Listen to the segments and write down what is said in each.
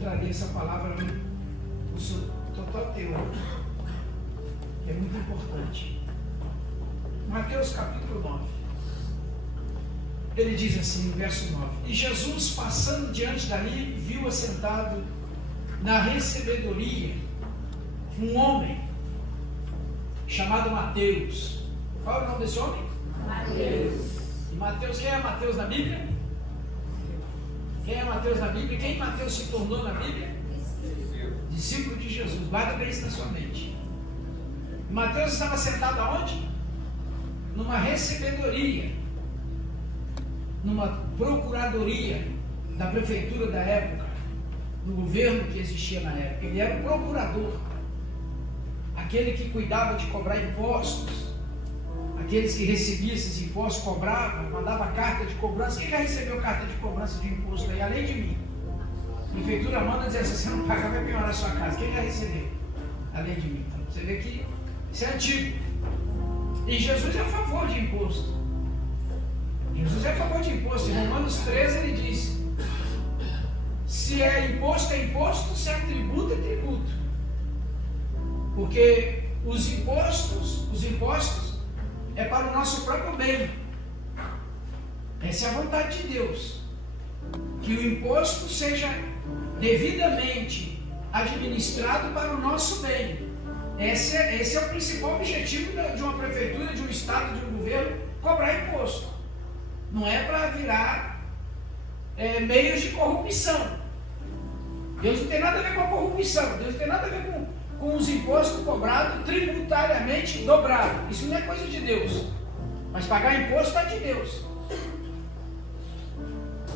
trarei essa palavra no seu total teor, que é muito importante. Mateus capítulo 9. Ele diz assim, no verso 9: E Jesus, passando diante dali, viu assentado na recebedoria um homem chamado Mateus. Qual é o nome desse homem? Mateus. E Mateus, quem é Mateus na Bíblia? Quem é Mateus na Bíblia? Quem Mateus se tornou na Bíblia? Discípulo de Jesus. Guarda bem isso na sua mente. Mateus estava sentado aonde? Numa recebedoria, numa procuradoria da prefeitura da época, do governo que existia na época. Ele era o procurador, aquele que cuidava de cobrar impostos. Aqueles que recebiam esses impostos cobravam, mandava carta de cobrança. Quem já recebeu carta de cobrança de imposto aí, além de mim? A prefeitura manda dizer assim: se você não pagar, vai piorar a sua casa. Quem já recebeu? Além de mim. Então, você vê que isso é antigo. E Jesus é a favor de imposto. Jesus é a favor de imposto. Em Romanos 13 ele diz: se é imposto, se é tributo, é tributo. Porque os impostos é para o nosso próprio bem. Essa é a vontade de Deus, que o imposto seja devidamente administrado para o nosso bem. Esse é o principal objetivo de uma prefeitura, de um estado, de um governo: cobrar imposto. Não é para virar meios de corrupção. Deus não tem nada a ver com a corrupção. Deus não tem nada a ver com os impostos cobrados tributariamente dobrados. Isso não é coisa de Deus. Mas pagar imposto é de Deus.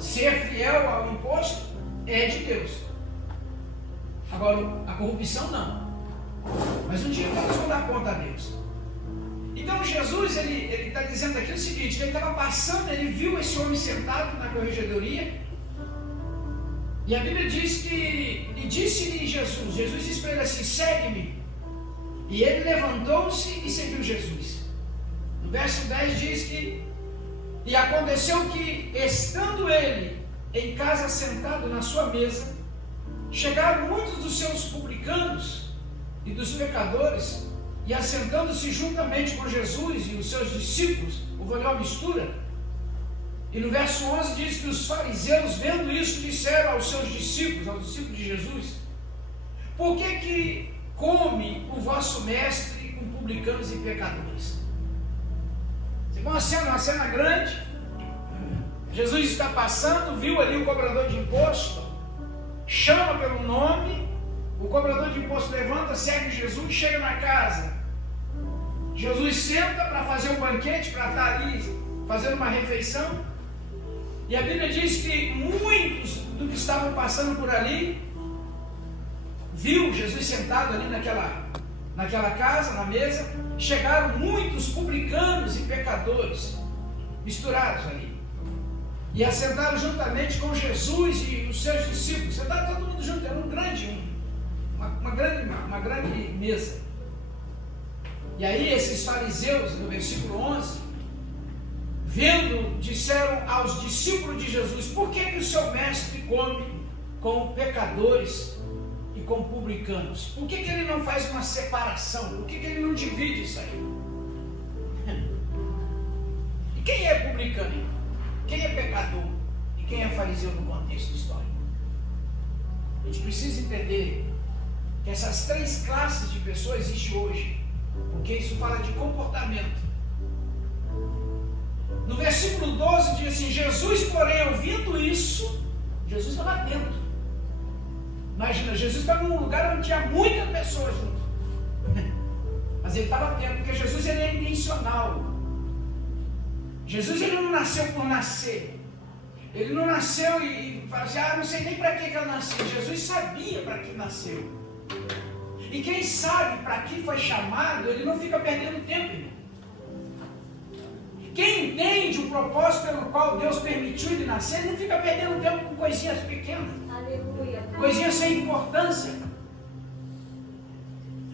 Ser fiel ao imposto é de Deus. Agora, a corrupção não. Mas um dia todos vão dar conta a Deus. Então Jesus, ele está dizendo aqui o seguinte: que ele estava passando, ele viu esse homem sentado na corregedoria. E a Bíblia diz que, e disse-lhe Jesus disse para ele assim: segue-me. E ele levantou-se e seguiu Jesus. No verso 10 diz que: e aconteceu que, estando ele em casa sentado na sua mesa, chegaram muitos dos seus publicanos e dos pecadores, e assentando-se juntamente com Jesus e os seus discípulos, houve uma mistura. E no verso 11 diz que os fariseus, vendo isso, disseram aos seus discípulos, aos discípulos de Jesus: por que come o vosso mestre com publicanos e pecadores? Você vê uma cena grande. Jesus está passando, viu ali o cobrador de imposto, chama pelo nome. O cobrador de imposto levanta, segue Jesus, chega na casa. Jesus senta para fazer um banquete, para estar ali fazendo uma refeição. E a Bíblia diz que muitos do que estavam passando por ali viu Jesus sentado ali naquela casa, na mesa. Chegaram muitos publicanos e pecadores misturados ali, e assentaram juntamente com Jesus e os seus discípulos. Sentaram todo mundo junto, era uma grande mesa. E aí esses fariseus, no versículo 11, vendo, disseram aos discípulos de Jesus: por que o seu mestre come com pecadores e com publicanos? Por que ele não faz uma separação? Por que ele não divide isso aí? E quem é publicano? Quem é pecador? E quem é fariseu no contexto histórico? A gente precisa entender que essas três classes de pessoas existem hoje, porque isso fala de comportamento. No versículo 12 diz assim: Jesus, porém, ouvindo isso, Jesus estava atento. Imagina, Jesus estava num lugar onde tinha muita pessoa junto, mas ele estava atento, porque Jesus ele é intencional. Jesus ele não nasceu por nascer. Ele não nasceu e falou assim: não sei nem para que eu nasci. Jesus sabia para que nasceu. E quem sabe para que foi chamado, ele não fica perdendo tempo, irmão. Quem entende o propósito pelo qual Deus permitiu ele nascer, ele não fica perdendo tempo com coisinhas pequenas. Aleluia. Coisinhas sem importância.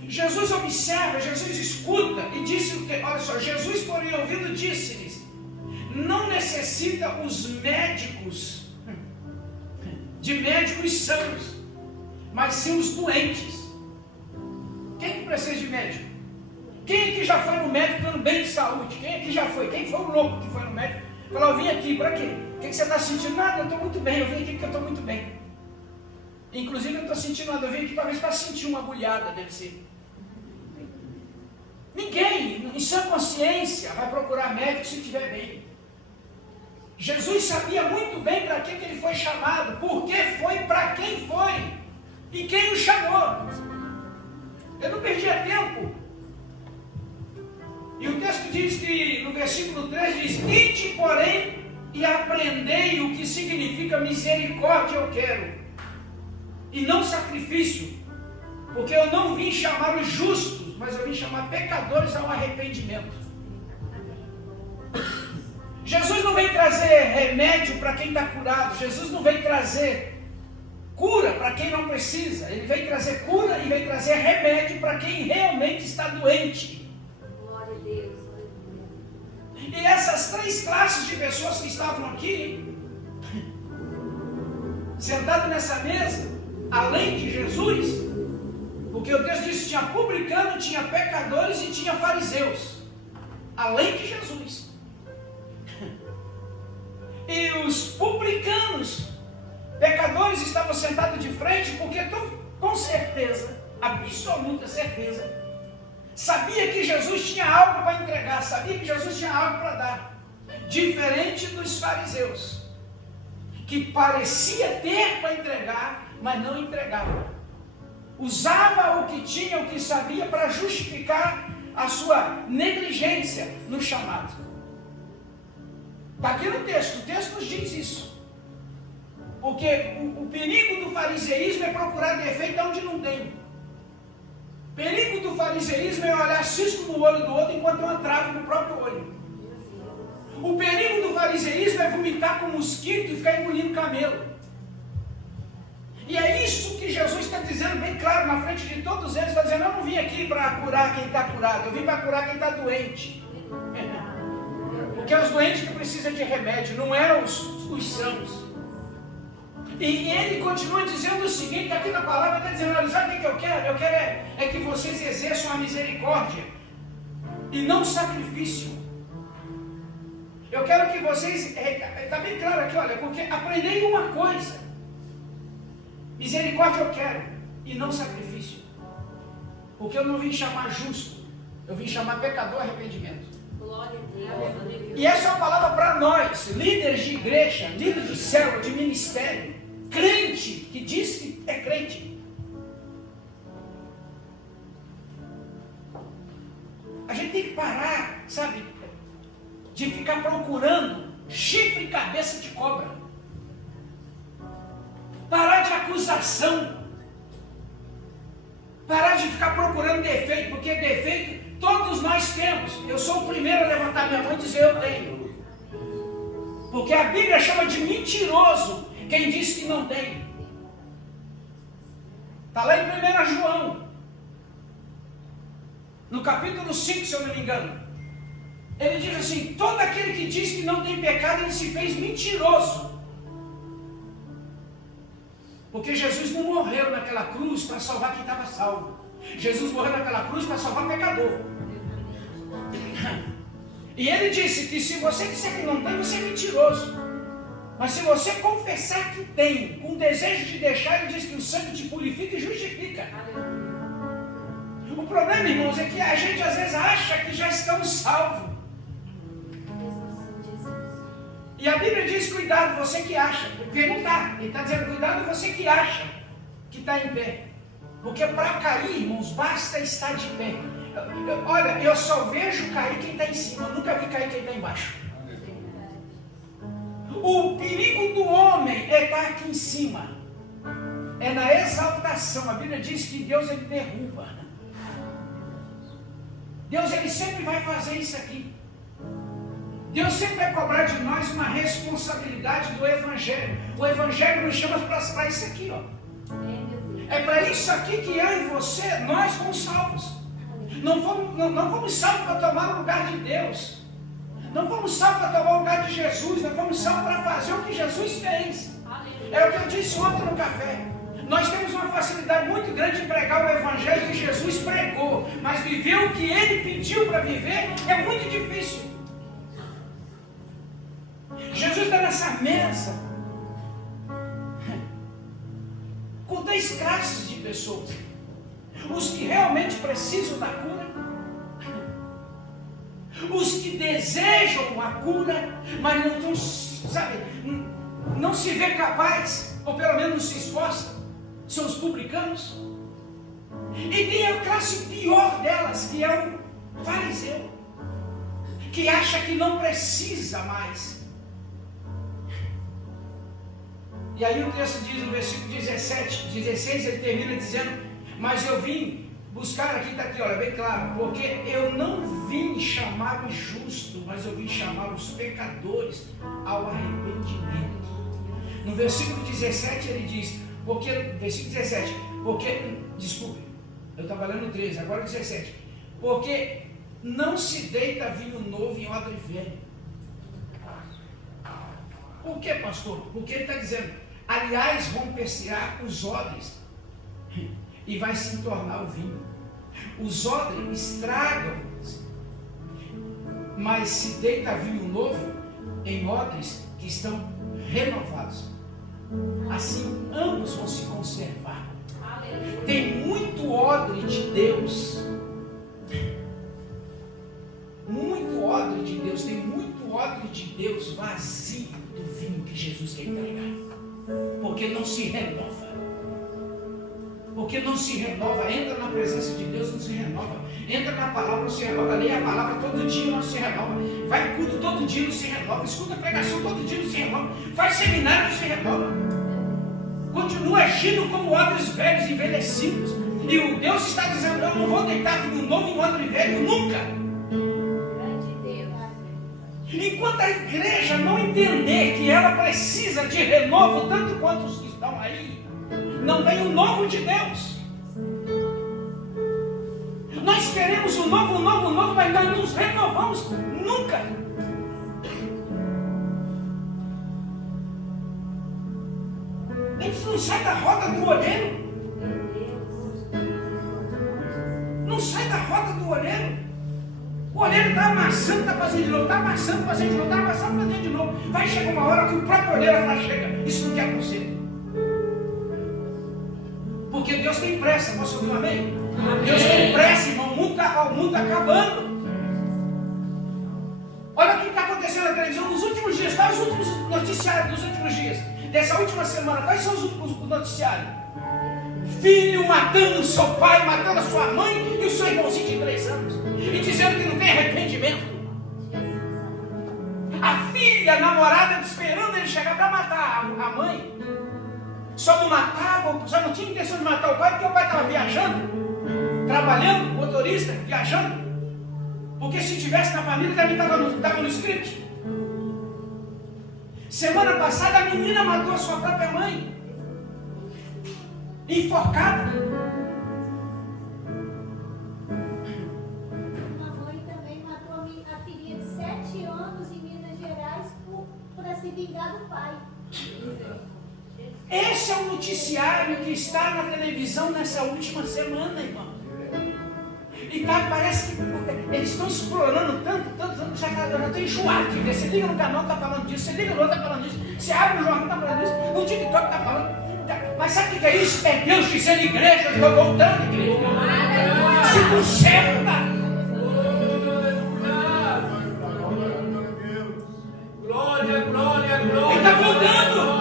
Jesus observa, Jesus escuta e disse: olha só, Jesus, porém, ouvindo, disse-lhes: não necessita os médicos de médicos sãos, mas sim os doentes. Quem que precisa de médico? Quem que já foi no médico dando bem de saúde? Quem que já foi? Quem foi o louco que foi no médico? Falou, eu vim aqui, para quê? O que você está sentindo? Nada, eu estou muito bem, eu vim aqui porque eu estou muito bem. Inclusive eu não estou sentindo nada, eu vim aqui talvez para sentir uma agulhada, deve ser. Ninguém, em sã consciência, vai procurar médico se estiver bem. Jesus sabia muito bem para que ele foi chamado, por que foi, para quem foi e quem o chamou. Eu não perdia tempo. E o texto diz que, no versículo 3, diz: ide, porém, e aprendei o que significa misericórdia eu quero, e não sacrifício, porque eu não vim chamar os justos, mas eu vim chamar pecadores ao arrependimento. Jesus não vem trazer remédio para quem está curado, Jesus não vem trazer cura para quem não precisa, ele vem trazer cura e vem trazer remédio para quem realmente está doente. Glória a Deus. E essas três classes de pessoas que estavam aqui, sentadas nessa mesa, além de Jesus, porque o texto diz que tinha publicano, tinha pecadores e tinha fariseus, além de Jesus. E os publicanos, pecadores, estavam sentados de frente porque estão com certeza, absoluta certeza, sabia que Jesus tinha algo para entregar, sabia que Jesus tinha algo para dar. Diferente dos fariseus, que parecia ter para entregar, mas não entregava. Usava o que tinha, o que sabia, para justificar a sua negligência no chamado. Está aqui no texto, o texto nos diz isso. Porque o perigo do fariseísmo é procurar defeito onde não tem. O perigo do fariseísmo é olhar cisco no olho do outro enquanto uma trave no próprio olho. O perigo do fariseísmo é vomitar com mosquito e ficar engolindo camelo. E é isso que Jesus está dizendo bem claro na frente de todos eles. Está dizendo, eu não vim aqui para curar quem está curado, eu vim para curar quem está doente. Porque é os doentes que precisam de remédio, não é os sãos. E ele continua dizendo o seguinte, aqui na palavra está dizendo, olha, sabe o que eu quero? Eu quero é que vocês exerçam a misericórdia e não sacrifício. Eu quero que vocês, está bem claro aqui, olha, porque aprendei uma coisa, misericórdia eu quero e não sacrifício. Porque eu não vim chamar justo, eu vim chamar pecador arrependimento. Glória a Deus. E essa é uma palavra para nós, líderes de igreja, líderes de célula, de ministério, crente que diz que é crente. A gente tem que parar, sabe, de ficar procurando chifre e cabeça de cobra. Parar de acusação. Parar de ficar procurando defeito, porque defeito todos nós temos. Eu sou o primeiro a levantar minha mão e dizer eu tenho. Porque a Bíblia chama de mentiroso quem diz que não tem. Está lá em 1 João, no capítulo 5, se eu não me engano. Ele diz assim, todo aquele que diz que não tem pecado, ele se fez mentiroso. Porque Jesus não morreu naquela cruz para salvar quem estava salvo. Jesus morreu naquela cruz para salvar pecador. E ele disse que se você disser que não tem, você é mentiroso. Mas se você confessar que tem, com desejo de deixar, ele diz que o sangue te purifica e justifica. O problema, irmãos, é que a gente às vezes acha que já estamos salvos. E a Bíblia diz, cuidado, você que acha, porque não está. Ele está dizendo, cuidado, você que acha que está em pé. Porque para cair, irmãos, basta estar de pé. Olha, eu só vejo cair quem está em cima, eu nunca vi cair quem está embaixo. O perigo do homem é estar aqui em cima, é na exaltação. A Bíblia diz que Deus ele derruba. Deus ele sempre vai fazer isso aqui. Deus sempre vai cobrar de nós uma responsabilidade do Evangelho. O Evangelho nos chama para isso aqui, ó. É para isso aqui que eu e você, nós fomos salvos. Não fomos salvos para tomar o lugar de Deus. Não fomos salvos para tomar o lugar de Jesus. Nós fomos salvos para fazer o que Jesus fez. É o que eu disse ontem no café. Nós temos uma facilidade facilidade muito grande de pregar o evangelho que Jesus pregou, mas viver o que ele pediu para viver é muito difícil. Jesus está nessa mesa com 3 classes de pessoas: os que realmente precisam da cura, os que desejam a cura, mas não estão, sabe, não se vê capaz, ou pelo menos não se esforça, são os publicanos. E tem a classe pior delas, que é o fariseu, que acha que não precisa mais. E aí o texto diz no versículo 16, ele termina dizendo: mas eu vim buscar, aqui está aqui, olha, bem claro, porque eu não vim chamar os justos, mas eu vim chamar os pecadores ao arrependimento. No versículo 17 ele diz, versículo 17, desculpe, eu estava lendo 13, agora 17, porque não se deita vinho novo em odre velho. Por que, pastor? Porque ele está dizendo, aliás, vão persear os odres e vai se tornar o vinho. Os odres estragam, mas se deita vinho novo em odres que estão renovados. Assim, ambos vão se conservar. Tem muito odre de Deus. Muito odre de Deus. Tem muito odre de Deus vazio do vinho que Jesus quer entregar. Porque não se renova. Porque não se renova. Entra na presença de Deus, não se renova. Entra na palavra, não se renova. Lê a palavra todo dia, não se renova. Vai em culto todo dia, não se renova. Escuta a pregação todo dia, não se renova. Faz seminário, não se renova. Continua agindo como odres velhos envelhecidos. E o Deus está dizendo, eu não vou deitar vinho novo em odre velho nunca. Enquanto a igreja não entender que ela precisa de renovo, tanto quanto os que estão aí, não vem o novo de Deus. Nós queremos o novo, mas nós não nos renovamos nunca. Eles não saem da roda do olheiro. Não sai da roda do olheiro. O olheiro está amassando, está fazendo de novo, está amassando, fazendo de novo, está amassando, fazendo de novo. Vai chegar uma hora que o próprio olheiro vai falar, chega, isso não quer conselho. Porque Deus tem pressa, posso ouvir um amém? Amém? Deus tem pressa, irmão, o mundo está acabando. Olha o que está acontecendo na televisão nos últimos dias, quais os últimos noticiários dos últimos dias? Dessa última semana, quais são os últimos noticiários? Filho matando o seu pai, matando a sua mãe e o seu irmãozinho de 3 anos. E dizendo que não tem arrependimento. A filha, a namorada, esperando ele chegar para matar a mãe. Só não matava, só não tinha intenção de matar o pai, porque o pai estava viajando, trabalhando, motorista, viajando. Porque se tivesse na família, também estava no script. Semana passada, a menina matou a sua própria mãe. Enforcada. Uma mãe também matou a filhinha de 7 anos em Minas Gerais por se vingar do pai. Esse é o noticiário que está na televisão nessa última semana, irmão. E tá, parece que eles estão explorando tanto, já estou enjoado de ver. Você liga no canal, está falando disso. Você liga no outro, está falando disso. Você abre o jornal, está falando disso. No TikTok está falando. Mas sabe o que é isso? É Deus dizendo, igreja, eu estou voltando, igreja. Se conserta. Glória. Ele está voltando.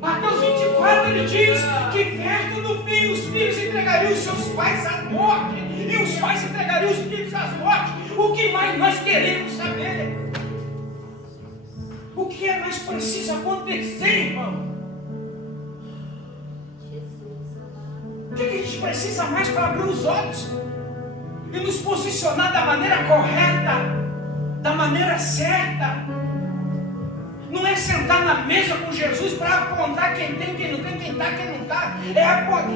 Mateus 24, ele diz que perto do fim os filhos entregariam os seus pais à morte. E os pais entregariam os filhos à morte. O que mais nós queremos saber? O que é mais preciso acontecer, irmão? O que a gente precisa mais para abrir os olhos e nos posicionar da maneira correta, da maneira certa? Não é sentar na mesa com Jesus para apontar quem tem, quem não tem, quem está, quem não está.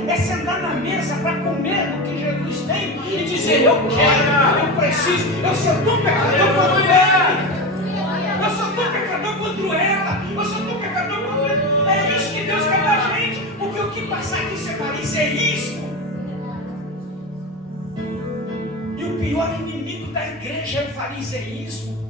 É sentar na mesa para comer do que Jesus tem e dizer, eu quero, eu preciso, eu sou tão pecador quanto ele. Eu sou tão pecador quanto ela. Eu sou tão pecador quanto ele. É isso que Deus quer da gente. Porque o que fariseísmo. E o pior inimigo da igreja é o fariseísmo.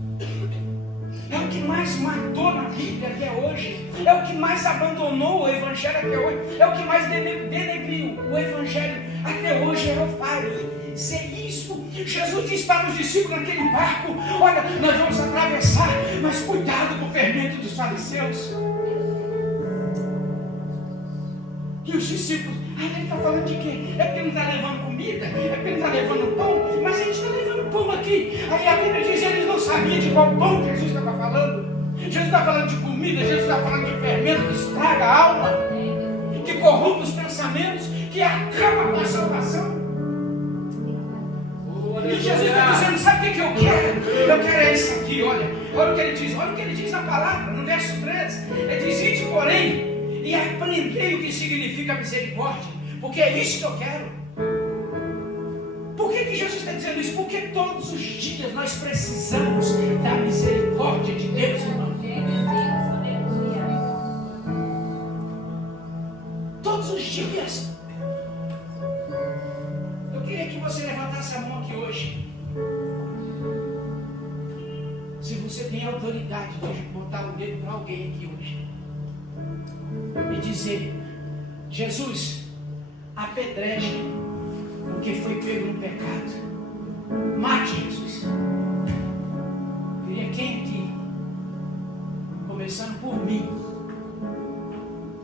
É o que mais matou na Bíblia até hoje. É o que mais abandonou o Evangelho até hoje. É o que mais denegriu o Evangelho até hoje. É o fariseísmo. Jesus disse para os discípulos naquele barco: olha, nós vamos atravessar, mas cuidado com o fermento dos fariseus. E os discípulos: ele está falando de quê? É porque ele não está levando comida? É porque ele está levando pão? Mas a gente está levando pão aqui. Aí a Bíblia diz que eles não sabiam de qual pão Jesus estava falando. Jesus está falando de comida, Jesus está falando de fermento que estraga a alma, que corrompe os pensamentos, que acaba com a salvação. E Jesus está dizendo: sabe o que eu quero? Eu quero isso aqui, olha o que ele diz. Olha o que ele diz na palavra, no verso 13. Ele diz: ide, porém, e aprendei o que significa misericórdia, porque é isso que eu quero. Por que Jesus está dizendo isso? Porque todos os dias nós precisamos da misericórdia de Deus, irmão. Todos os dias. Eu queria que você levantasse a mão aqui hoje. Se você tem autoridade de botar o dedo para alguém aqui hoje e dizer: Jesus, apedreje porque foi pego no pecado. Mate Jesus. Queria quem aqui, começando por mim,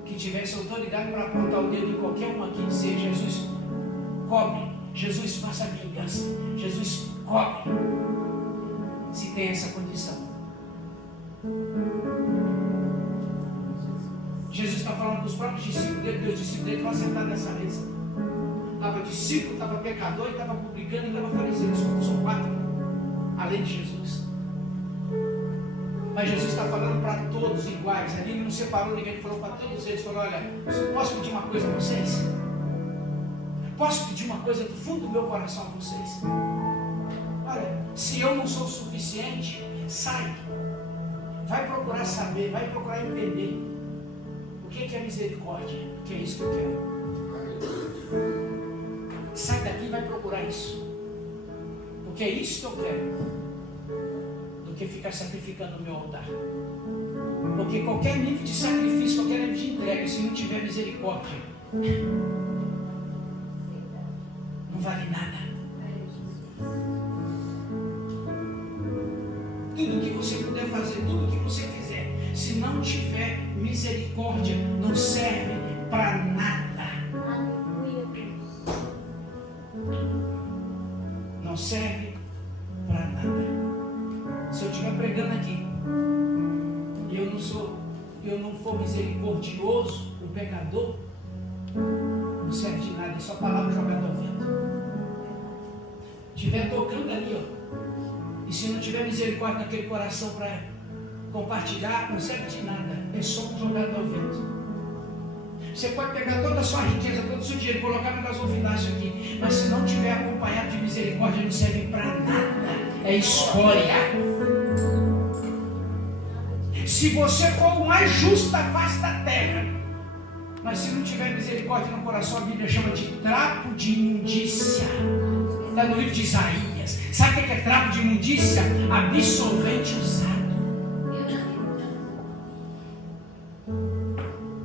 que tivesse autoridade para apontar o dedo em qualquer um aqui e dizer: Jesus, cobre. Jesus, faça vingança. Jesus, cobre. Se tem essa condição. Jesus está falando com os próprios discípulos dele, porque os discípulos dele estão sentados nessa mesa. Estava discípulo, estava pecador, estava publicano, estava fariseu. São 4, além de Jesus. Mas Jesus está falando para todos iguais. Ali ele não separou ninguém, ele falou para todos eles: falou, olha, posso pedir uma coisa a vocês? Posso pedir uma coisa do fundo do meu coração a vocês? Olha, se eu não sou suficiente, sai. Vai procurar saber, vai procurar entender o que é misericórdia, que é isso que eu quero. Sai daqui e vai procurar isso, porque é isso que eu quero, do que ficar sacrificando o meu altar. Porque qualquer nível de sacrifício, qualquer nível de entrega, se não tiver misericórdia, não vale nada. Tudo que você puder fazer, tudo que você fizer, se não tiver misericórdia, não serve para nada. Não serve para nada. Se eu estiver pregando aqui e eu não for misericordioso, o pecador, não serve de nada, é só palavra jogada ao vento. Estiver tocando ali, ó, e se não tiver misericórdia naquele coração para compartilhar, não serve de nada, é só um jogado ao vento. Você pode pegar toda a sua riqueza, todo o seu dinheiro, colocar no gasofilácio aqui, mas se não tiver acompanhado de misericórdia, não serve para nada, é escória. Se você for o mais justo da face da terra, mas se não tiver misericórdia no coração, a Bíblia chama de trapo de imundícia. Está no livro de Isaías. Sabe o que é trapo de imundícia? Absorvente usado.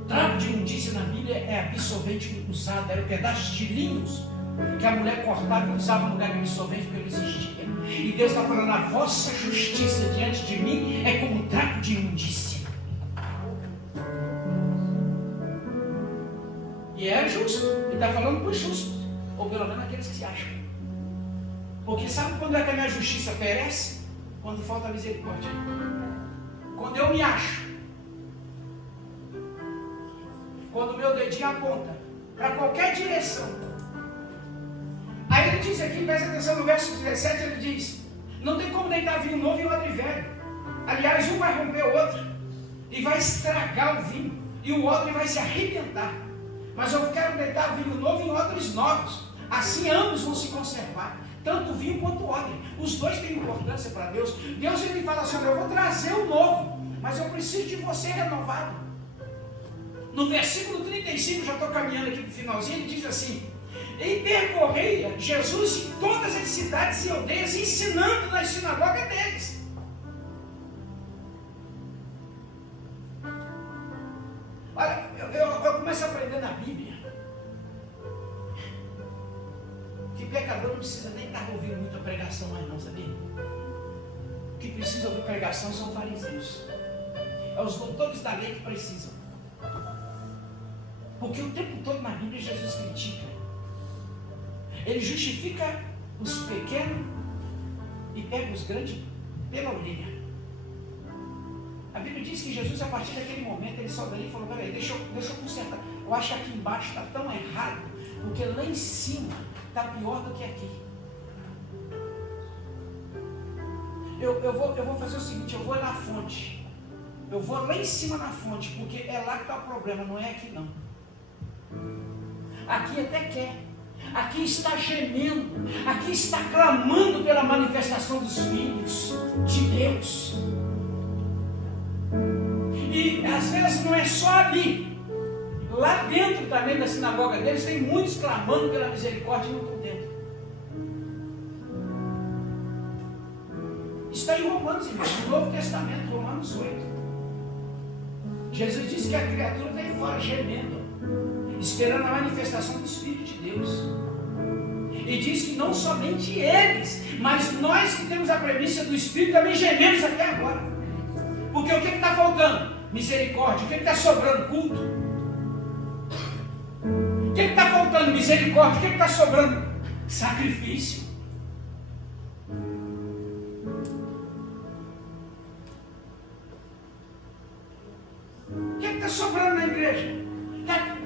Trapo de imundícia na Bíblia é absorvente usado. Era um pedaço de linhos que a mulher cortava e usava no lugar de absorvente, porque não existia. E Deus está falando: a vossa justiça diante de mim é como um trapo de imundícia. E é justo. Ele está falando para os justos, ou pelo menos aqueles que se acham. Porque sabe quando é que a minha justiça perece? Quando falta misericórdia. Quando eu me acho. Quando o meu dedinho aponta para qualquer direção. Aí ele diz aqui, presta atenção no verso 17, ele diz: não tem como deitar vinho novo em odre velho. Aliás, um vai romper o outro e vai estragar o vinho, e o odre vai se arrebentar. Mas eu quero deitar vinho novo em odres novos. Assim ambos vão se conservar, tanto o vinho quanto o odre. Os dois têm importância para Deus. Deus ele fala assim: eu vou trazer o novo, mas eu preciso de você renovado. no versículo 35, já estou caminhando aqui para o finalzinho, ele diz assim: e percorria Jesus em todas as cidades e aldeias, ensinando nas sinagogas deles. Olha, eu começo a aprender na Bíblia que pecador não precisa nem estar ouvindo muita pregação mais não, sabia? O que precisa ouvir pregação são fariseus. É os doutores da lei que precisam. Porque o tempo todo na Bíblia Jesus critica. Ele justifica os pequenos e pega os grandes pela orelha. A Bíblia diz que Jesus, a partir daquele momento, ele só daí falou: peraí, deixa eu consertar. Eu acho que aqui embaixo está tão errado, porque lá em cima está pior do que aqui. Eu vou fazer o seguinte: eu vou na fonte. Eu vou lá em cima na fonte, porque é lá que está o problema, não é aqui não. Aqui até quer. Aqui está gemendo. Aqui está clamando pela manifestação dos filhos de Deus. E às vezes não é só ali. Lá dentro também da sinagoga deles tem muitos clamando pela misericórdia e não estão dentro. Está em Romanos, irmão, no Novo Testamento, Romanos 8. Jesus disse que a criatura está aí fora gemendo, esperando a manifestação dos filhos de Deus. E diz que não somente eles, mas nós que temos a premissa do Espírito também gememos até agora. Porque o que está faltando? Misericórdia. O que está sobrando? Culto. O que está faltando? Misericórdia. O que está sobrando? Sacrifício. O que está sobrando na igreja?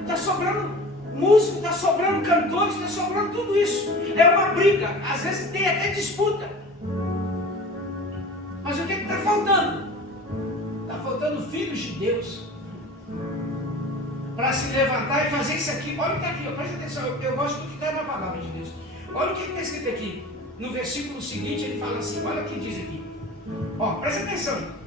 Está sobrando música, está sobrando cantores, está sobrando tudo isso. É uma briga, às vezes tem até disputa. Mas o que está faltando? Está faltando filhos de Deus para se levantar e fazer isso aqui. Olha o que está aqui, presta atenção, eu gosto do que está na palavra de Deus. Olha o que está escrito aqui. No versículo seguinte ele fala assim, olha o que diz aqui. Ó, presta atenção.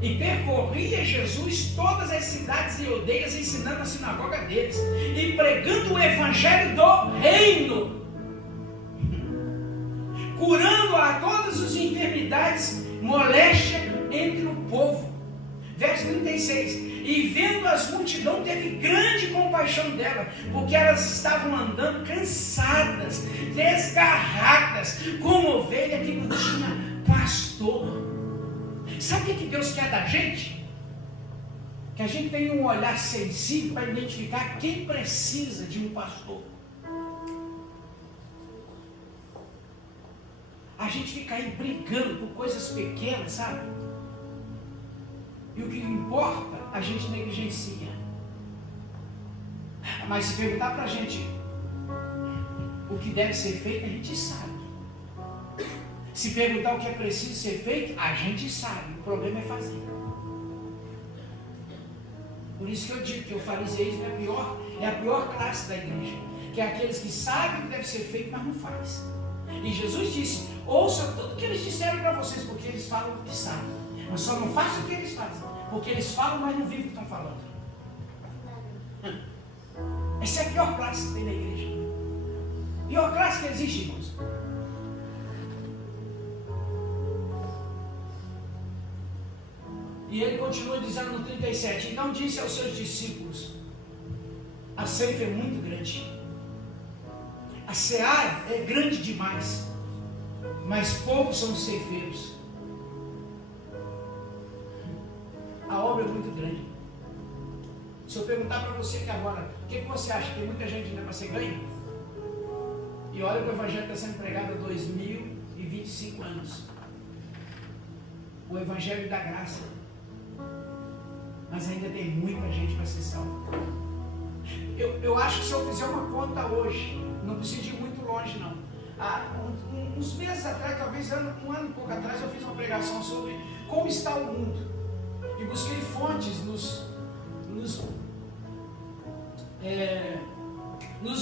E percorria Jesus todas as cidades e aldeias, ensinando a sinagoga deles e pregando o evangelho do reino, curando a todas as enfermidades, moléstia entre o povo. Verso 36. E vendo as multidões, teve grande compaixão dela, porque elas estavam andando cansadas, desgarradas, como ovelha que não tinha pastor. Sabe o que Deus quer da gente? Que a gente tenha um olhar sensível para identificar quem precisa de um pastor. A gente fica aí brigando por coisas pequenas, sabe? E o que importa, a gente negligencia. Mas se perguntar para a gente o que deve ser feito, a gente sabe. Se perguntar o que é preciso ser feito, a gente sabe. O problema é fazer. Por isso que eu digo que o fariseísmo é a pior classe da igreja. Que é aqueles que sabem o que deve ser feito, mas não faz. E Jesus disse: ouça tudo que eles disseram para vocês, porque eles falam o que sabem. Mas só não façam o que eles fazem. Porque eles falam, mas não vivem o que estão falando. Essa é a pior classe que tem na igreja. Pior classe que existe, irmãos. E ele continua dizendo no 37, então disse aos seus discípulos: a ceifa é muito grande, a seara é grande demais, mas poucos são os ceifeiros. A obra é muito grande. Se eu perguntar para você que agora, o que você acha? Tem muita gente ainda para ser ganho? E olha que o evangelho está sendo pregado há 2025 anos. O evangelho da graça. Mas ainda tem muita gente para ser salva. Eu acho que se eu fizer uma conta hoje, não preciso ir muito longe não. Uns meses atrás, talvez um ano e pouco atrás, eu fiz uma pregação sobre como está o mundo. E busquei fontes nos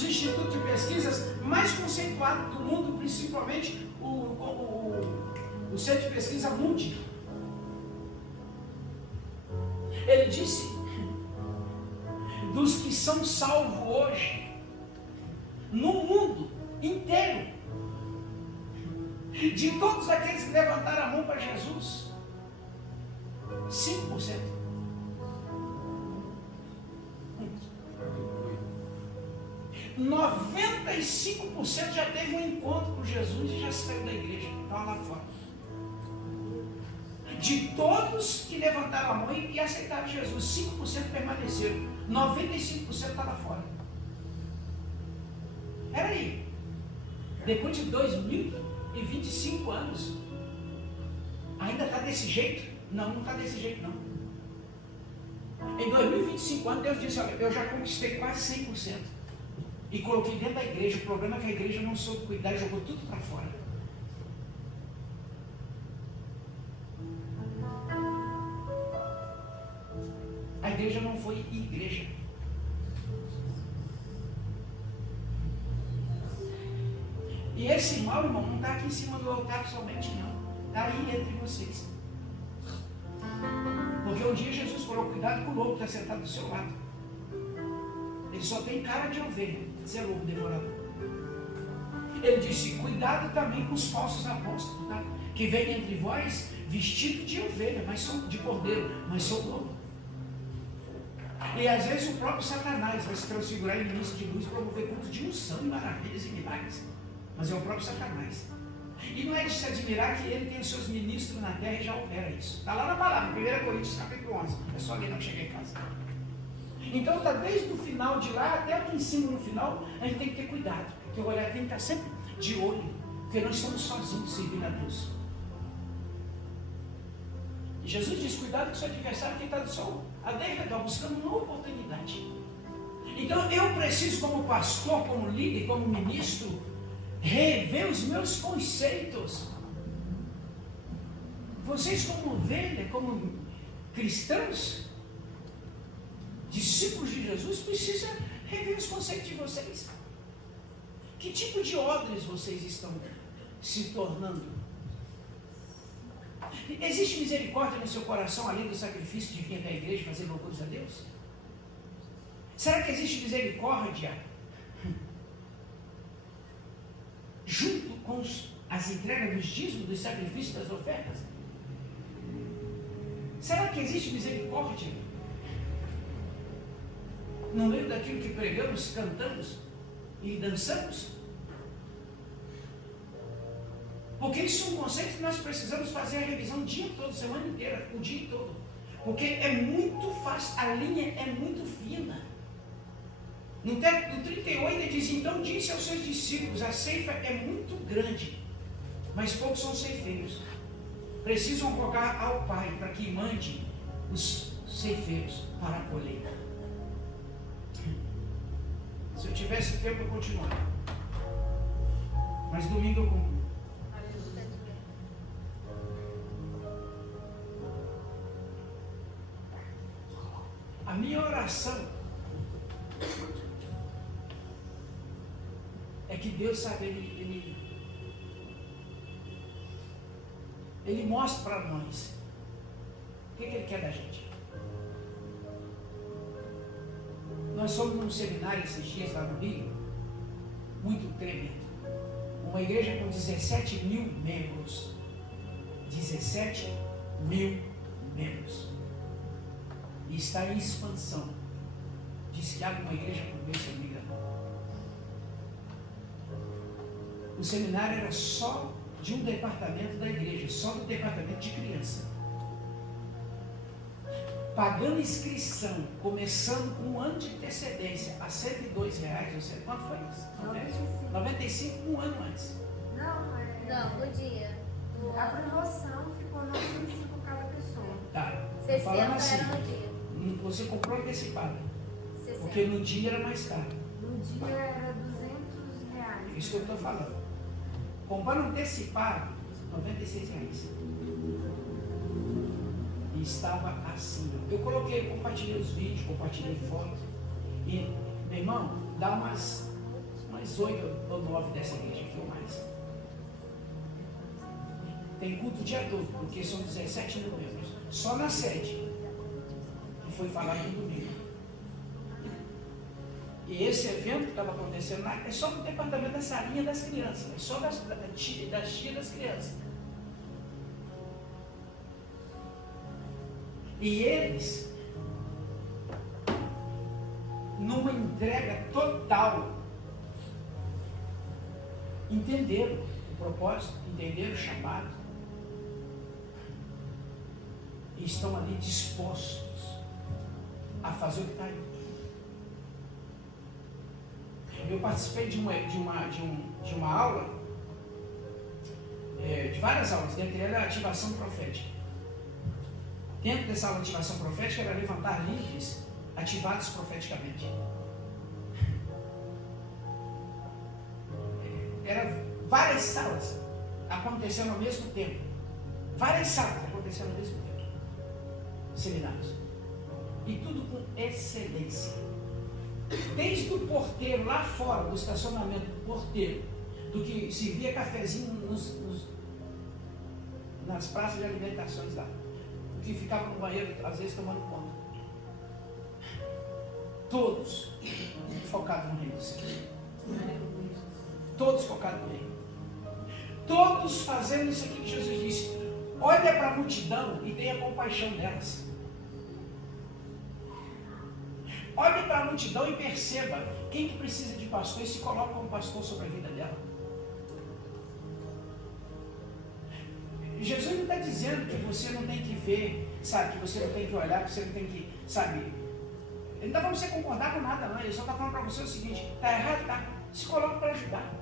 institutos de pesquisas mais conceituados do mundo, principalmente o Centro de Pesquisa Mundi. Ele disse dos que são salvos hoje, no mundo inteiro, de todos aqueles que levantaram a mão para Jesus, 5%. 95% já teve um encontro com Jesus e já saiu da igreja, estava lá fora. De todos que levantaram a mão e aceitaram Jesus, 5% permaneceram, 95% está lá fora. Era aí, depois de 2025 anos, ainda está desse jeito? Não, não está desse jeito não. Em 2025 anos, Deus disse, olha, eu já conquistei quase 100%. E coloquei dentro da igreja. O problema é que a igreja não soube cuidar e jogou tudo para fora. A igreja não foi igreja. E esse mal, irmão, não está aqui em cima do altar somente, não. Está aí entre vocês. Porque um dia Jesus falou, cuidado com o lobo que está sentado do seu lado. Ele só tem cara de ovelha, de ser lobo devorador. Ele disse, cuidado também com os falsos apóstolos, tá? Que vêm entre vós vestidos de ovelha, mas são de cordeiro, mas são lobo. E às vezes o próprio Satanás vai se transfigurar em ministro de luz e promover culto de unção e maravilhas e milagres. Mas é o próprio Satanás. E não é de se admirar que ele tem os seus ministros na terra e já opera isso. Está lá na palavra, 1 Coríntios capítulo 11. É só ler, não cheguei em casa. Então está desde o final de lá até aqui em cima no final, a gente tem que ter cuidado. Porque o olhar tem que estar sempre de olho. Porque nós estamos sozinhos servindo a Deus. E Jesus diz, cuidado com o seu adversário que está do sol. A Deus está buscando uma oportunidade. Então eu preciso, como pastor, como líder, como ministro, rever os meus conceitos. Vocês como ovelha, como cristãos, discípulos de Jesus, precisam rever os conceitos de vocês. Que tipo de odres vocês estão se tornando? Existe misericórdia no seu coração, além do sacrifício de vir até a igreja e fazer loucuras a Deus? Será que existe misericórdia junto com as entregas dos dízimos, dos sacrifícios, das ofertas? Será que existe misericórdia no meio daquilo que pregamos, cantamos e dançamos? Porque isso é um conceito que nós precisamos fazer a revisão o dia todo, semana inteira, o dia todo. Porque é muito fácil, a linha é muito fina. No 38 ele diz, então disse aos seus discípulos, a ceifa é muito grande, mas poucos são ceifeiros. Precisam rogar ao Pai para que mande os ceifeiros para a colheita. Se eu tivesse tempo eu continuava. Mas domingo eu concluo. A minha oração é que Deus, sabe, Ele mostra para nós o que Ele quer da gente. Nós somos num seminário esses dias lá no Rio, muito tremendo. Uma igreja com 17 mil membros. 17 mil membros. E está em expansão. Diz que abre uma igreja por mês, se não me engano. O seminário era só de um departamento da igreja, só do departamento de criança. Pagando inscrição, começando com um ano de antecedência, a R$102, não sei quanto foi isso? 95, um ano antes. Não, no dia. A promoção ficou 95 cada pessoa. Tá. 60 Falando assim, era no dia. você comprou antecipado, 60. porque no dia era mais caro. No dia era R$200. Isso que eu estou falando. Comprando antecipado, R$96. E estava assim. Eu coloquei, compartilhei os vídeos, compartilhei fotos. E, meu irmão, dá umas 8 ou 9 dessa igreja, ou mais. Tem culto o dia todo, porque são 17 mil membros. Só na sede, que foi falado no domingo. E esse evento que estava acontecendo lá é só no departamento da salinha das crianças, é só das tias das crianças. E eles, numa entrega total, entenderam o propósito, entenderam o chamado, e estão ali dispostos a fazer o que está aí. Eu participei de uma aula, de várias aulas, dentre elas a ativação profética. Dentro dessa aula de ativação profética era levantar líderes ativados profeticamente. Eram várias salas acontecendo ao mesmo tempo. Várias salas acontecendo ao mesmo tempo. Seminários. E tudo com excelência. Desde o porteiro lá fora, do estacionamento do porteiro, do que servia cafezinho nas praças de alimentações lá, do que ficava no banheiro, às vezes tomando conta. Todos focados no reino do Senhor. Todos focados no reino. Todos fazendo isso aqui que Jesus disse. Olha para a multidão e tenha compaixão delas. Olhe para a multidão e perceba quem que precisa de pastor e se coloca como pastor sobre a vida dela. Jesus não está dizendo que você não tem que ver, sabe, que você não tem que olhar, que você não tem que, sabe. Ele não está falando para você concordar com nada, não. Ele só está falando para você o seguinte: está errado, está. Se coloque para ajudar.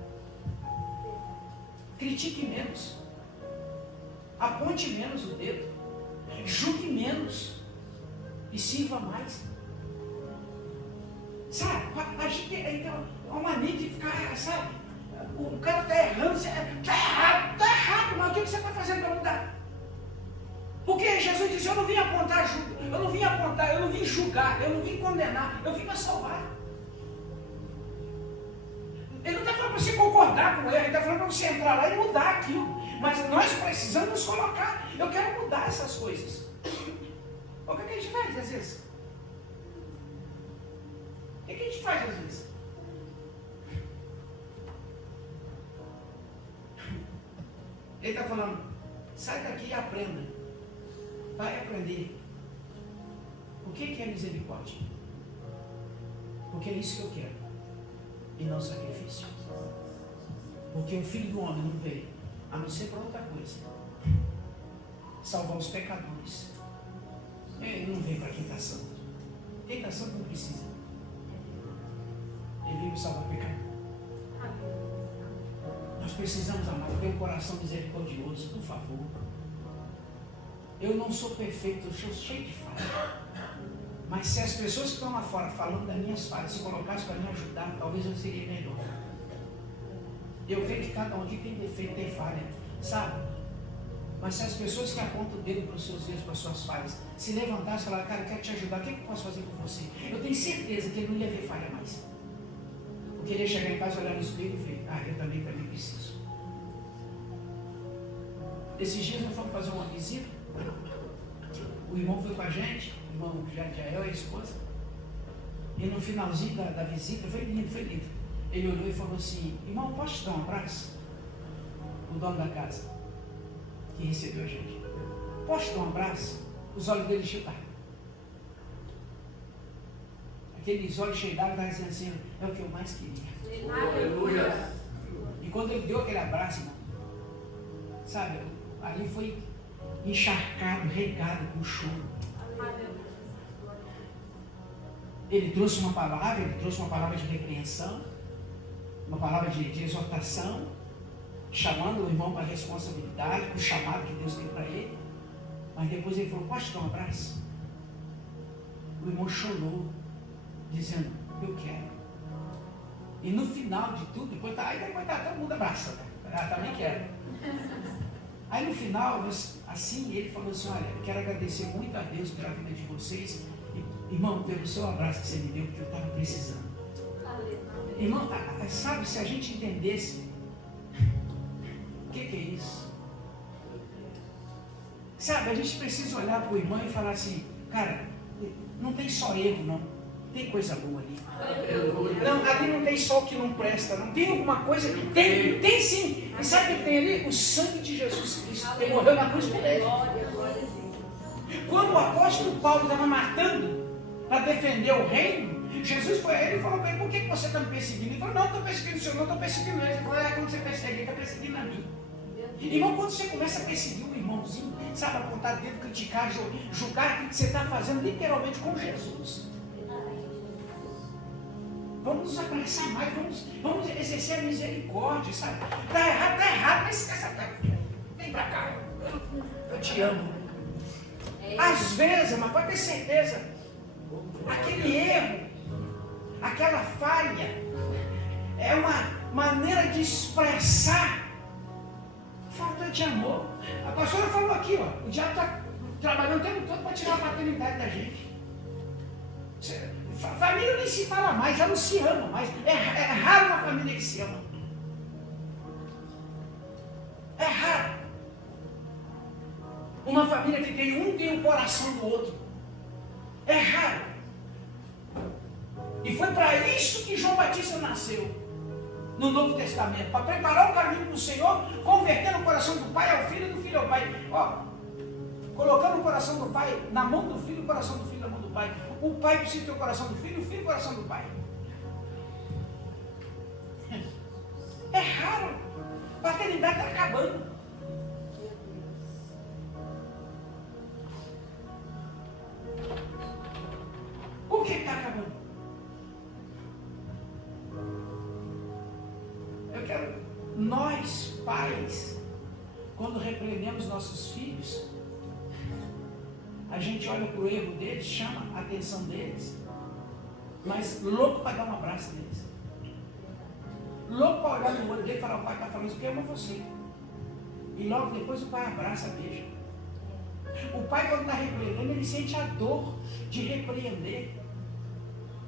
Critique menos. Aponte menos o dedo. Julgue menos. E sirva mais. Sabe, a gente tem uma mania de ficar, sabe, o cara está errando, está errado, mas o que você está fazendo para mudar? Porque Jesus disse: eu não vim apontar, eu não vim julgar, eu não vim condenar, eu vim para salvar. Ele não está falando para você concordar com ele, ele está falando para você entrar lá e mudar aquilo. Mas nós precisamos nos colocar. Eu quero mudar essas coisas. O que a gente faz às vezes? O que a gente faz às vezes? Ele está falando: sai daqui e aprenda. Vai aprender. O que é misericórdia? Porque é isso que eu quero. E não sacrifício. Porque o Filho do Homem não veio a não ser para outra coisa. Salvar os pecadores. Ele não veio para quem está santo. Quem está santo não precisa. Ele veio para salvar o pecado. Nós precisamos, amar, ter um coração misericordioso, por favor. Eu não sou perfeito, eu sou cheio de falhas. Mas se as pessoas que estão lá fora falando das minhas falhas se colocassem para me ajudar, talvez eu seria melhor. Eu creio que cada um aqui tem defeito, tem falha, sabe? Mas se as pessoas que apontam o dedo para os seus erros, para as suas falhas, se levantassem e falassem: cara, eu quero te ajudar, o que eu posso fazer por você? Eu tenho certeza que ele não ia ver falha mais. Porque ele ia chegar em casa, olhar no espelho e ver: ah, eu também preciso. Esses dias nós fomos fazer uma visita. O irmão foi com a gente, o irmão Jadiel e a esposa. E no finalzinho da visita, foi lindo, foi lindo. Ele olhou e falou assim: irmão, posso te dar um abraço? O dono da casa, que recebeu a gente. Posso te dar um abraço? Os olhos dele cheios d'água. Aqueles olhos cheios d'água, estavam dizendo assim: é o que eu mais queria. Aleluia. E quando ele deu aquele abraço, irmão, sabe, ali foi encharcado, regado com choro. Ele trouxe uma palavra de repreensão, uma palavra de exortação, chamando o irmão para a responsabilidade, para o chamado que Deus tem para ele. Mas depois ele falou: posso te dar um abraço? O irmão chorou, dizendo: eu quero. E no final de tudo, depois todo mundo abraça, também quero. Aí no final, assim, ele falou assim: olha, eu quero agradecer muito a Deus pela vida de vocês, irmão, pelo seu abraço que você me deu, porque eu estava precisando. Irmão, sabe, se a gente entendesse o que é isso? Sabe, a gente precisa olhar para o irmão e falar assim: cara, não tem só erro, não. Tem coisa boa ali. Não, ali não tem só o que não presta, não tem alguma coisa. Tem sim. E sabe o que tem ali? O sangue de Jesus Cristo, que morreu na cruz por ele. Quando o apóstolo Paulo estava matando para defender o reino, Jesus foi a ele e falou para ele: por que você está me perseguindo? Ele falou: não, estou perseguindo o Senhor, não estou perseguindo ele. Ele falou: quando você persegue, ele está perseguindo a mim. Irmão, quando você começa a perseguir um irmãozinho, sabe, apontar dedo, criticar, julgar o que você está fazendo, literalmente com Jesus. Vamos nos abraçar mais, vamos exercer a misericórdia, sabe? Está errado, mas vem para cá. Eu te amo. Às vezes, mas pode ter certeza, aquele erro, aquela falha, é uma maneira de expressar falta de amor. A pastora falou aqui, ó, o diabo está trabalhando o tempo todo para tirar a paternidade da gente. Família nem se fala mais, já não se ama mais. É raro uma família que se ama. É raro. Uma família que tem o coração do outro. É raro. E foi para isso que João Batista nasceu no Novo Testamento, para preparar o caminho para o Senhor, convertendo o coração do pai ao filho e do filho ao pai. Ó, colocando o coração do pai na mão do filho, o coração do filho na mão do pai. O pai precisa ter o coração do filho, o filho o coração do pai. É raro. A paternidade está acabando. Por que está acabando? Eu quero, nós pais, quando repreendemos nossos filhos, a gente olha para o erro deles, chama a atenção deles, mas louco para dar um abraço deles. Louco para olhar no olho dele e falar: o pai está falando isso porque ama você. E logo depois o pai abraça, beija. O pai, quando está repreendendo, ele sente a dor de repreender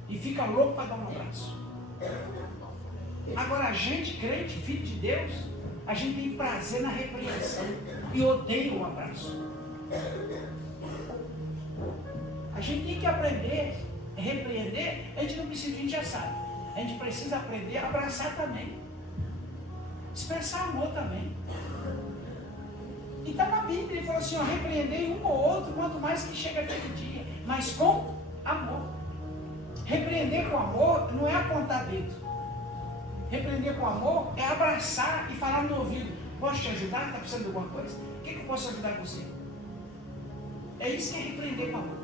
e fica louco para dar um abraço. Agora, a gente, crente, filho de Deus, a gente tem prazer na repreensão e odeia o abraço. A gente tem que aprender a repreender. A gente não precisa, a gente já sabe. A gente precisa aprender a abraçar também, expressar amor também. E está na Bíblia, ele falou assim: ó, repreendei um ou outro, quanto mais que chega aquele dia, mas com amor. Repreender com amor não é apontar dedo. Repreender com amor é abraçar e falar no ouvido: posso te ajudar? Está precisando de alguma coisa? O que eu posso ajudar você? É isso que é repreender com amor.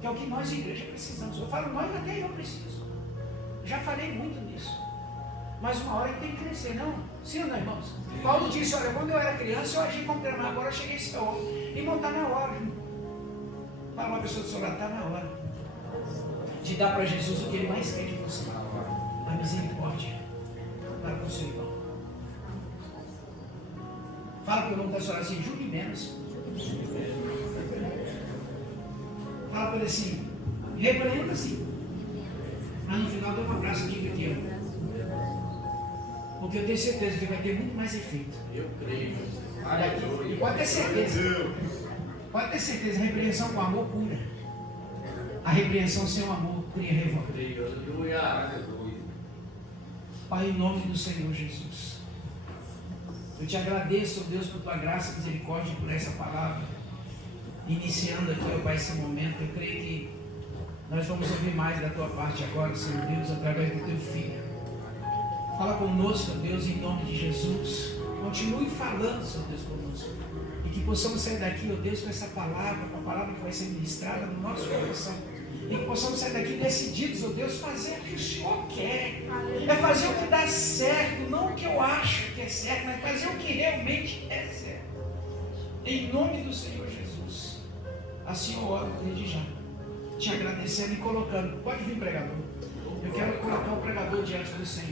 Que é o que nós, igreja, precisamos. Eu falo nós, até eu preciso. Já falei muito nisso. Mas uma hora que tem que crescer, não? Sim ou não, irmãos? Paulo disse: olha, quando eu era criança eu agi como mas agora eu cheguei a esse homem. Irmão, está na hora. Fala uma pessoa do seu lado: está na hora de dar para Jesus o que ele mais quer de você. A misericórdia. Fala para o seu irmão. Fala para o irmão que está assim: julgue menos. Fala para ele assim: repreenda assim. Mas no final dá um abraço aqui que eu te amo. Porque eu tenho certeza que vai ter muito mais efeito. Eu creio. E pode ter certeza. Pode ter certeza, a repreensão com amor cura. A repreensão sem o amor cria revolta. Pai, em nome do Senhor Jesus, eu te agradeço, Deus, por tua graça e misericórdia, por essa palavra. Iniciando aqui, ó Pai, esse momento, eu creio que nós vamos ouvir mais da tua parte agora, Senhor Deus, através do teu Filho. Fala conosco, Deus, em nome de Jesus. Continue falando, Senhor Deus, conosco. E que possamos sair daqui, ó Deus, com essa palavra, com a palavra que vai ser ministrada no nosso coração. E que possamos sair daqui decididos, ó Deus, fazer o que o Senhor quer. É fazer o que dá certo, não o que eu acho que é certo, mas fazer o que realmente é certo. Em nome do Senhor Jesus. Assim eu oro desde já, te agradecendo e colocando. Pode vir, pregador. Eu quero colocar o pregador diante do Senhor.